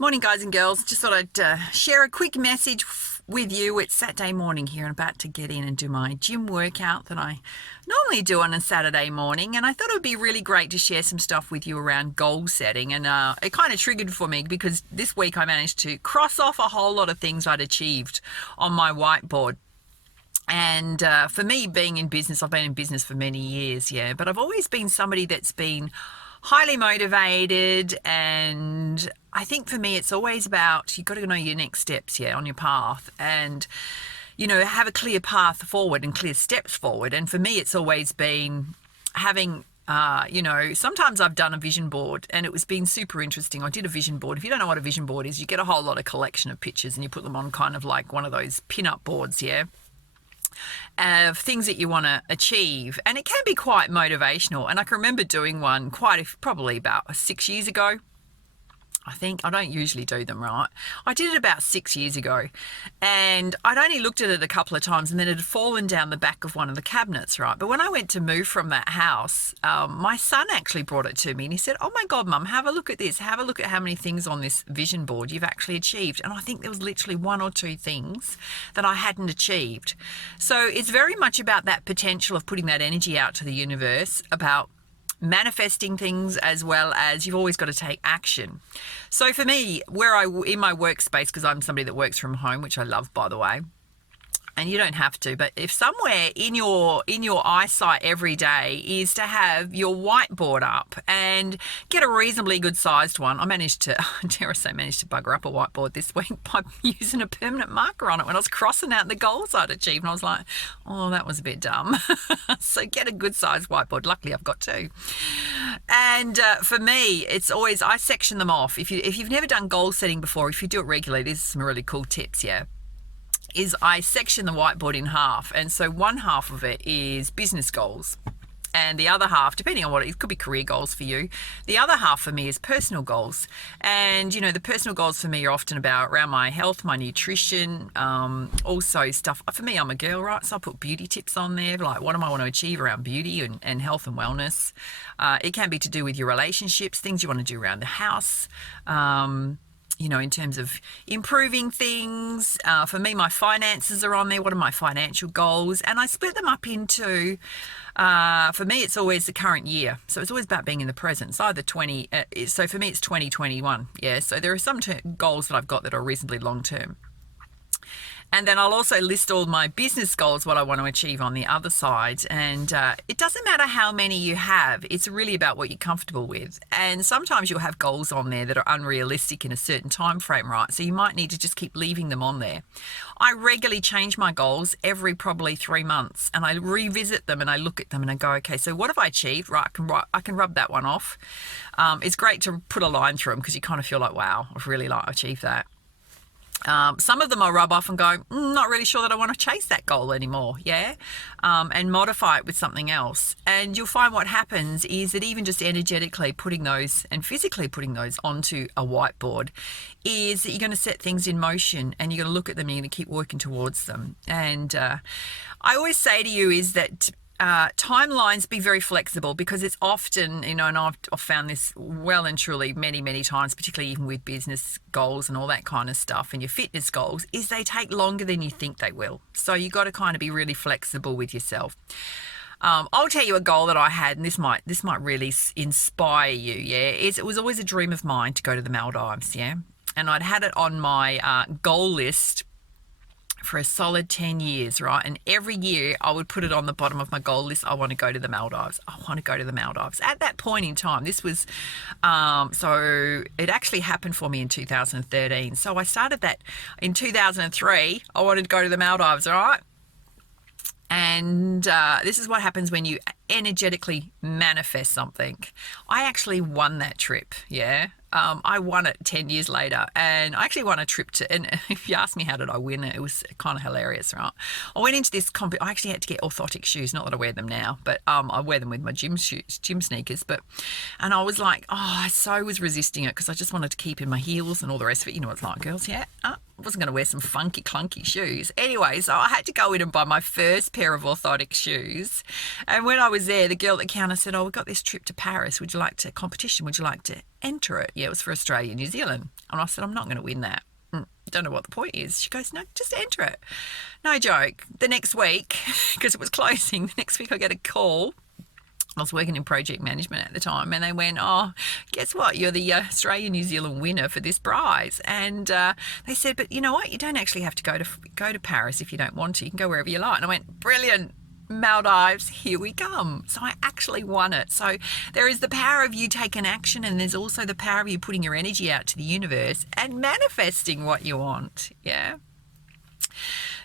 Morning, guys and girls. Just thought I'd share a quick message with you. It's Saturday morning here. I'm about to get in and do my gym workout that I normally do on a Saturday morning. And I thought it would be really great to share some stuff with you around goal setting. And it kind of triggered for me because this week I managed to cross off a whole lot of things I'd achieved on my whiteboard. And for me, being in business, I've been in business for many years, but I've always been somebody that's been highly motivated, and I think for me it's always about you've got to know your next steps on your path, and have a clear path forward and clear steps forward. And for me it's always been having sometimes I've done a vision board, and it was been super interesting. I did a vision board. If you don't know what a vision board is, you get a whole lot of collection of pictures and you put them on kind of like one of those pin-up boards, of things that you want to achieve, and it can be quite motivational. And I can remember doing one probably about 6 years ago. I think I don't usually do them, right? I did it about 6 years ago, and I'd only looked at it a couple of times, and then it had fallen down the back of one of the cabinets, right? But when I went to move from that house, my son actually brought it to me, and he said, "Oh my God, Mum, have a look at this. Have a look at how many things on this vision board you've actually achieved." And I think there was literally one or two things that I hadn't achieved. So it's very much about that potential of putting that energy out to the universe, about manifesting things, as well as you've always got to take action. So for me, in my workspace, because I'm somebody that works from home, which I love, by the way, and you don't have to, but if somewhere in your eyesight every day is to have your whiteboard up and get a reasonably good sized one. I managed to bugger up a whiteboard this week by using a permanent marker on it when I was crossing out the goals I'd achieved, and I was like, oh, that was a bit dumb. So get a good sized whiteboard. Luckily I've got two. And for me, it's always, I section them off. If you've never done goal setting before, if you do it regularly, these are some really cool tips, is I section the whiteboard in half. And so one half of it is business goals, and the other half, depending on what it could be, career goals for you. The other half for me is personal goals. And the personal goals for me are often around my health, my nutrition, also stuff. For me, I'm a girl, right? So I put beauty tips on there, like what do I want to achieve around beauty and health and wellness. It can be to do with your relationships, things you want to do around the house, in terms of improving things. For me, my finances are on there. What are my financial goals? And I split them up into, for me, it's always the current year. So it's always about being in the present. It's either so for me, it's 2021. So there are some goals that I've got that are reasonably long term. And then I'll also list all my business goals, what I want to achieve on the other side. And it doesn't matter how many you have. It's really about what you're comfortable with. And sometimes you'll have goals on there that are unrealistic in a certain time frame, right? So you might need to just keep leaving them on there. I regularly change my goals every probably 3 months, and I revisit them and I look at them and I go, okay, so what have I achieved? Right, I can rub that one off. It's great to put a line through them because you kind of feel like, wow, I've really achieved that. Some of them I'll rub off and go, not really sure that I want to chase that goal anymore, and modify it with something else. And you'll find what happens is that even just energetically putting those and physically putting those onto a whiteboard is that you're going to set things in motion, and you're going to look at them and you're going to keep working towards them. And I always say to you is that timelines, be very flexible, because it's often, and I've found this well and truly many, many times, particularly even with business goals and all that kind of stuff and your fitness goals, is they take longer than you think they will. So you've got to kind of be really flexible with yourself. I'll tell you a goal that I had, and this might really inspire you. It was always a dream of mine to go to the Maldives, and I'd had it on my goal list for a solid 10 years, right? And every year I would put it on the bottom of my goal list. I want to go to the Maldives. I want to go to the Maldives. At that point in time, this was, so it actually happened for me in 2013. So I started that in 2003. I wanted to go to the Maldives, all right? And this is what happens when you energetically manifest something. I actually won that trip, I won it 10 years later, and I actually won a trip and if you ask me how did I win it, it was kind of hilarious, right? I went into this I actually had to get orthotic shoes, not that I wear them now, but I wear them with my gym sneakers, and I was like, I so was resisting it because I just wanted to keep in my heels and all the rest of it. You know what it's like, girls, wasn't going to wear some funky, clunky shoes. Anyway, so I had to go in and buy my first pair of orthotic shoes. And when I was there, the girl at the counter said, "Oh, we've got this trip to Paris. Would you like to competition? Would you like to enter it?" Yeah, it was for Australia, New Zealand. And I said, "I'm not going to win that. Don't know what the point is." She goes, "No, just enter it." No joke. The next week, because it was closing, the next week I get a call. I was working in project management at the time, and they went, "Oh, guess what? You're the Australia New Zealand winner for this prize." And they said, "But you know what? You don't actually have to go to Paris if you don't want to. You can go wherever you like." And I went, "Brilliant. Maldives, here we come." So I actually won it. So there is the power of you taking action, and there's also the power of you putting your energy out to the universe and manifesting what you want. Yeah.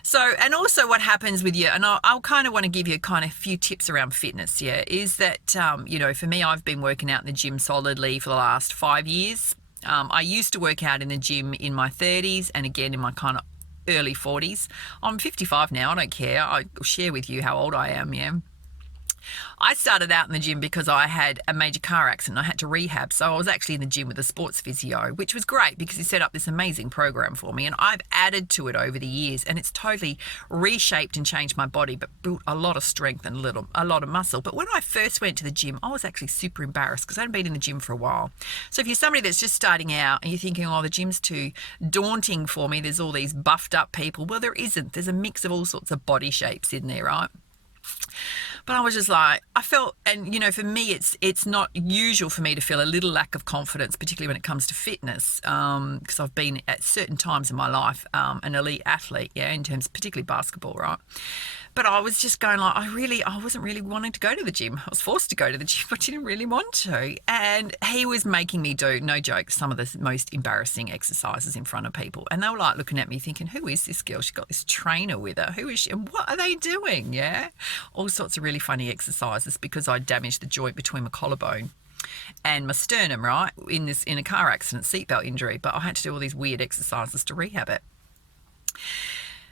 So, and also what happens with you, and I'll kind of want to give you kind of a few tips around fitness, yeah, is that, for me, I've been working out in the gym solidly for the last 5 years. I used to work out in the gym in my 30s and again in my kind of early 40s. I'm 55 now. I don't care. I'll share with you how old I am, yeah. I started out in the gym because I had a major car accident. I had to rehab. So I was actually in the gym with a sports physio, which was great because he set up this amazing program for me. And I've added to it over the years, and it's totally reshaped and changed my body, but built a lot of strength and a lot of muscle. But when I first went to the gym, I was actually super embarrassed because I hadn't been in the gym for a while. So if you're somebody that's just starting out and you're thinking, "Oh, the gym's too daunting for me, there's all these buffed up people," well, there isn't. There's a mix of all sorts of body shapes in there, right? But I was just like, I felt, and for me, it's not usual for me to feel a little lack of confidence, particularly when it comes to fitness, because I've been at certain times in my life an elite athlete, yeah, in terms, particularly basketball, right? But I was just going like, I wasn't really wanting to go to the gym. I was forced to go to the gym, but I didn't really want to. And he was making me do, no joke, some of the most embarrassing exercises in front of people. And they were like looking at me thinking, "Who is this girl? She's got this trainer with her. Who is she? And what are they doing?" Yeah. All sorts of really funny exercises because I damaged the joint between my collarbone and my sternum, right? In a car accident, seatbelt injury. But I had to do all these weird exercises to rehab it.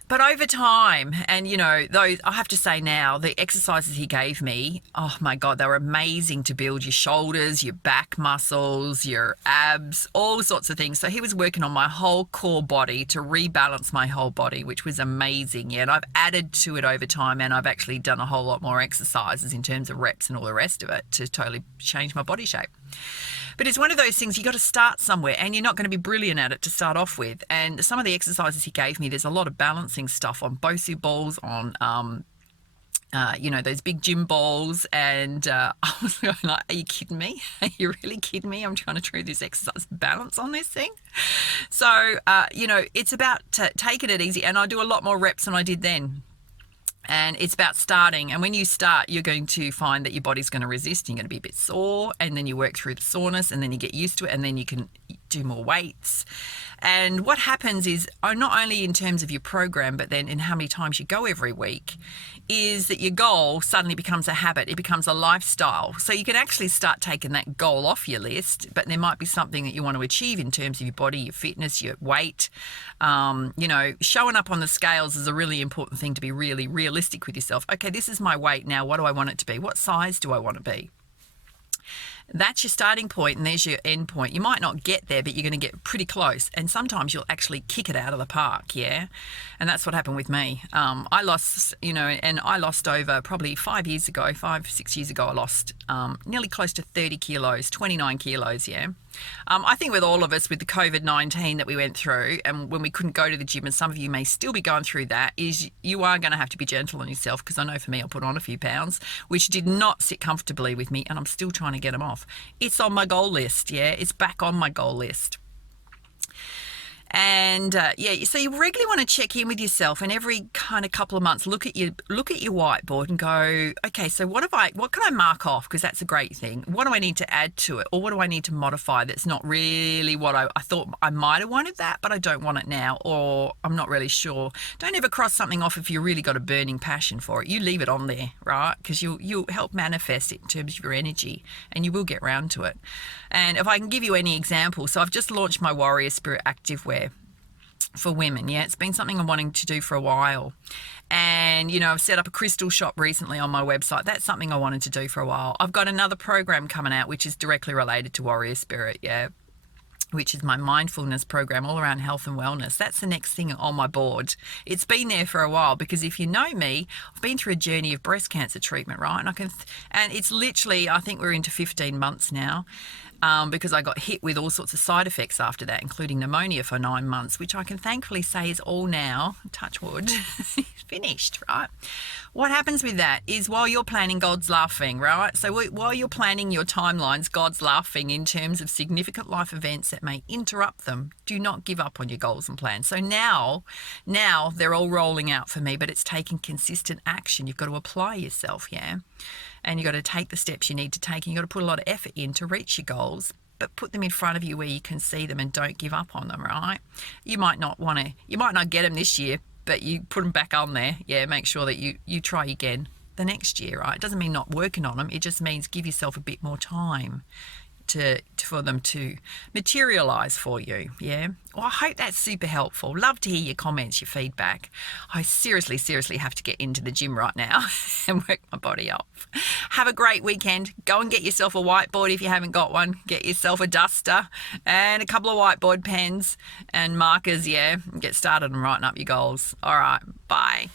But over time, and those, I have to say now, the exercises he gave me, oh my God, they were amazing to build your shoulders, your back muscles, your abs, all sorts of things. So he was working on my whole core body to rebalance my whole body, which was amazing. Yeah, and I've added to it over time, and I've actually done a whole lot more exercises in terms of reps and all the rest of it to totally change my body shape. But it's one of those things, you got to start somewhere, and you're not going to be brilliant at it to start off with. And some of the exercises he gave me, there's a lot of balancing stuff on Bosu balls, on those big gym balls. And I was going like, "Are you kidding me? Are you really kidding me? I'm trying to do this exercise balance on this thing." So, it's about taking it easy. And I do a lot more reps than I did then. And it's about starting. And when you start, you're going to find that your body's going to resist. You're going to be a bit sore, and then you work through the soreness, and then you get used to it, and then you can do more weights. And what happens is, not only in terms of your program, but then in how many times you go every week, is that your goal suddenly becomes a habit. It becomes a lifestyle. So you can actually start taking that goal off your list, but there might be something that you want to achieve in terms of your body, your fitness, your weight. Showing up on the scales is a really important thing, to be really realistic with yourself. Okay, this is my weight now. What do I want it to be? What size do I want to be? That's your starting point, and there's your end point. You might not get there, but you're going to get pretty close, and sometimes you'll actually kick it out of the park, yeah? And that's what happened with me. I lost over probably 5 years ago, 6 years ago, I lost nearly close to 30 kilos, 29 kilos, yeah? I think with all of us, with the COVID-19 that we went through, and when we couldn't go to the gym, and some of you may still be going through that, is you are going to have to be gentle on yourself, because I know for me, I put on a few pounds, which did not sit comfortably with me, and I'm still trying to get them off. It's on my goal list, yeah? It's back on my goal list. And so you regularly want to check in with yourself, and every kind of couple of months look at your whiteboard and go, okay, so what can I mark off, because that's a great thing. What do I need to add to it, or what do I need to modify that's not really what I thought I might have wanted that, but I don't want it now, or I'm not really sure. Don't ever cross something off if you really got a burning passion for it. You leave it on there, right? Because you'll help manifest it in terms of your energy, and you will get round to it. And if I can give you any examples, so I've just launched my Warrior Spirit Activewear for women. Yeah, it's been something I'm wanting to do for a while. And, I've set up a crystal shop recently on my website. That's something I wanted to do for a while. I've got another program coming out which is directly related to Warrior Spirit, yeah. which is my mindfulness program all around health and wellness. That's the next thing on my board. It's been there for a while because if you know me, I've been through a journey of breast cancer treatment, right? And it's literally, I think we're into 15 months now. Because I got hit with all sorts of side effects after that, including pneumonia for 9 months, which I can thankfully say is all now, touch wood, finished, right? What happens with that is while you're planning, God's laughing, right? So while you're planning your timelines, God's laughing in terms of significant life events that may interrupt them. Do not give up on your goals and plans. So now they're all rolling out for me, but it's taking consistent action. You've got to apply yourself, yeah? And you've got to take the steps you need to take, and you've got to put a lot of effort in to reach your goals, but put them in front of you where you can see them and don't give up on them, right? You might not get them this year, but you put them back on there. Yeah, make sure that you try again the next year, right? It doesn't mean not working on them. It just means give yourself a bit more time for them to materialize for you. Yeah. Well, I hope that's super helpful. Love to hear your comments, your feedback. I seriously have to get into the gym right now and work my body off. Have a great weekend. Go and get yourself a whiteboard if you haven't got one. Get yourself a duster and a couple of whiteboard pens and markers. Yeah. And get started on writing up your goals. All right. Bye.